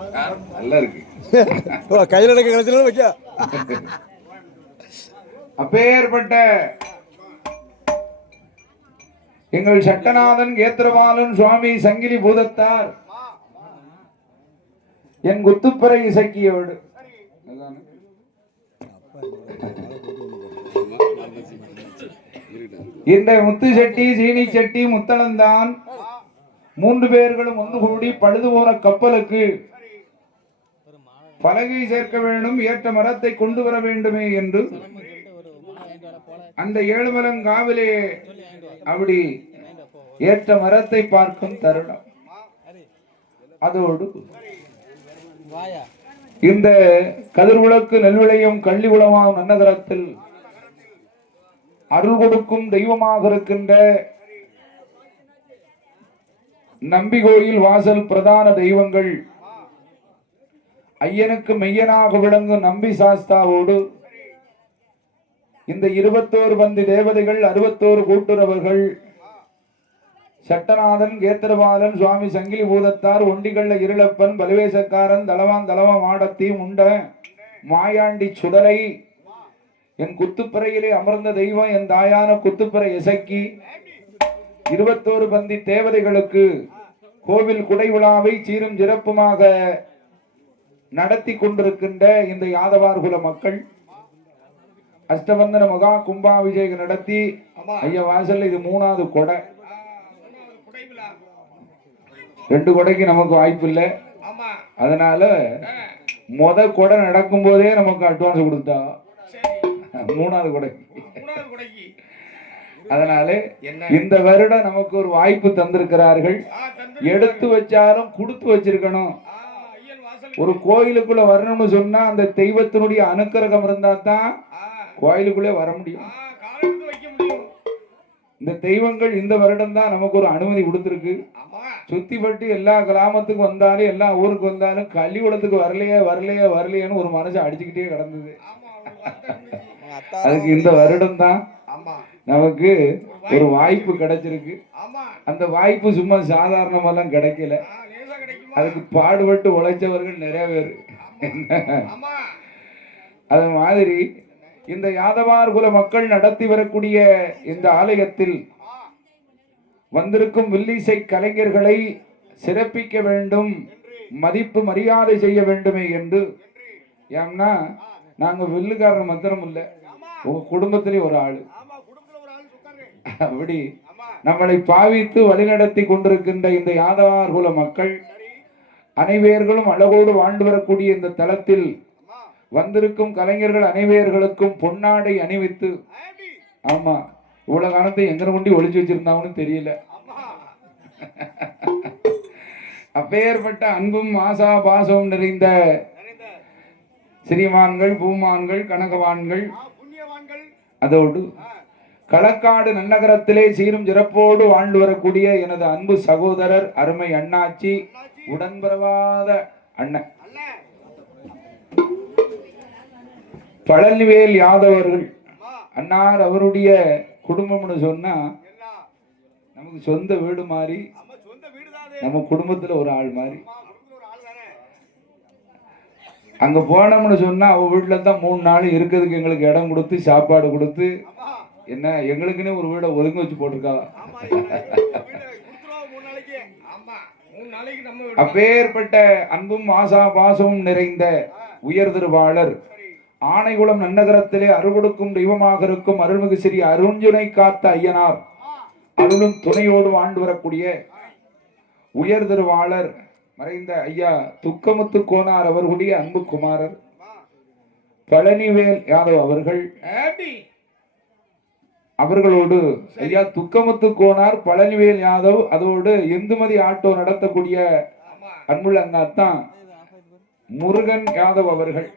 நல்லா இருக்கு. கையில் எடுக்க கழிச்சு வைக்க. அப்பேற்பட்ட எங்கள் சட்டநாதன் கேத்திரவாளன் சுவாமி சங்கிலி பூதத்தார் என் குத்துப்பறை இசக்கியோடு இந்த முத்து செட்டி சீனி செட்டி முத்தளந்தான் 3 பேர்களும் ஒன்று கூடி பழுது போன கப்பலுக்கு பலகை சேர்க்க வேண்டும், ஏற்ற மரத்தை கொண்டு வர வேண்டுமே என்று அந்த ஏழுமலங்காவிலே அப்படி ஏற்ற மரத்தை பார்க்கும் தருணம். அதோடு இந்த கதிர்விளக்கு நெல்விளையும் கள்ளிகுளமாம் நன்னகரத்தில் அருள் கொடுக்கும் தெய்வமாக இருக்கின்ற நம்பி கோயில் வாசல் பிரதான தெய்வங்கள் ஐயனுக்கு மெய்யனாக விளங்கும் நம்பி சாஸ்தாவோடு இந்த 21 பந்தி தேவதைகள் 61 கூட்டுறவர்கள் சட்டநாதன் கேத்திரபாலன் சுவாமி சங்கிலி பூதத்தார் ஒண்டிகள்ள இருளப்பன் பலவேசக்காரன் தளவான் தளவ மாடத்தி உண்ட மாயாண்டி சுடலை என் குத்துப்பறையிலே அமர்ந்த தெய்வம் என் தாயான குத்துப்பறை இசக்கி 21 பந்தி தேவதைகளுக்கு கோவில் குடை விழாவை சீரும் சிறப்புமாக நடத்தி கொண்டிருக்கின்ற இந்த யாதவார்குல மக்கள் அஷ்டபந்தன மகா கும்பாபிஷேகம் நடத்தி ஐயா வாசல்ல இது 3வது கொடை. 2 கொடைக்கு நமக்கு வாய்ப்பு இல்லை. அதனால முத கொடை நடக்கும் போதே நமக்கு அட்வான்ஸ் கொடுத்தா 3வது கொடைக்கு. அதனால இந்த வருடம் நமக்கு ஒரு வாய்ப்பு தந்திருக்கிறார்கள். எடுத்து வச்சாலும் கொடுத்து வச்சிருக்கணும். ஒரு கோயிலுக்குள்ள வரணும்னு சொன்னா அந்த தெய்வத்தினுடைய அனுக்கிரகம் இருந்தா தான் கோயிலுக்குள்ளே வர முடியும். இந்த தெய்வங்கள் இந்த வருடம் தான் நமக்கு ஒரு அனுமதி கொடுத்திருக்கு. சுத்தி பட்டு எல்லா கிராமத்துக்கு வந்தாலும் எல்லா ஊருக்கு வந்தாலும் கள்ளிகுளத்துக்கு வரலையேன்னு ஒரு மனசு அடிச்சுக்கிட்டே கிடந்தது. அதுக்கு இந்த வருடம் தான் நமக்கு ஒரு வாய்ப்பு கிடைச்சிருக்கு. அந்த வாய்ப்பு சும்மா சாதாரணமெல்லாம் கிடைக்கல. அதுக்கு பாடுபட்டு உழைச்சவர்கள் நிறைய பேர். அது மாதிரி இந்த யாதவார் குல மக்கள் நடத்தி வரக்கூடிய இந்த ஆலயத்தில் வந்திருக்கும் வில்லிசை கலைஞர்களை சிறப்பிக்க வேண்டும், மதிப்பு மரியாதை செய்ய வேண்டுமே என்று. ஏன்னா நாங்க வில்லுக்காரன் மாத்திரம் இல்லை, உங்க குடும்பத்திலே ஒரு ஆளு. அப்படி நம்மளை பாவித்து வழிநடத்தி கொண்டிருக்கின்ற இந்த யாதவார் குல மக்கள் அனைவர்களும் அழகோடு வாழ்ந்து வரக்கூடிய இந்த தலத்தில் வந்திருக்கும் கலைஞர்கள் அனைவர்களுக்கும் பொன்னாடை அணிவித்து, ஆமா இவ்வளவு காலத்தை எங்க கொண்டு ஒளிச்சு வச்சிருந்தாங்கன்னு தெரியல. அப்பேற்பட்ட அன்பும் ஆசா பாசமும் நிறைந்த சிறிமான்கள் பூமான்கள் கனகவான்கள், அதோடு களக்காடு நன்னகரத்திலே சீரும் சிறப்போடு வாழ்ந்து வரக்கூடிய எனது அன்பு சகோதரர் அருமை அண்ணாச்சி உடன்பரவாத அண்ணன் பழனிவேல் யாதவர்கள் அண்ணார். அவருடைய குடும்பம்னு சொன்னா நமக்கு சொந்த வீடு மாதிரி, நம்ம குடும்பத்துல ஒரு ஆள் மாதிரி. அங்க போனோம்னு சொன்னா அவ வீட்டுல தான் 3 நாள் இருக்கிறதுக்கு எங்களுக்கு இடம் கொடுத்து சாப்பாடு கொடுத்து, என்ன எங்களுக்குன்னு ஒரு வீடை ஒதுங்க வச்சு போட்டிருக்கா. அப்பேற்பட்ட அன்பும் ஆசா பாசமும் நிறைந்த உயர் திருவாளர் ஆனைகுளம் நன்னகரத்திலே அருள்கொடுக்கும் தெய்வமாக இருக்கும் அருள்மிகு ஸ்ரீ அருஞ்சுனை காத்த ஐயனார் அருளும் துணையோடு வாழ்ந்து வரக்கூடிய உயர் திருவாளர் மறைந்த ஐயா துக்கமுத்து கோனார் அவர்களுடைய அன்பு குமாரர் பழனிவேல் யாதவ் அவர்களோடு ஐயா துக்கமுத்து கோனார் பழனிவேல் யாதவ், அதோடு இந்துமதி ஆட்டோ நடத்தக்கூடிய அன்புள்ள அண்ணா தான் முருகன் யாதவ் அவர்கள்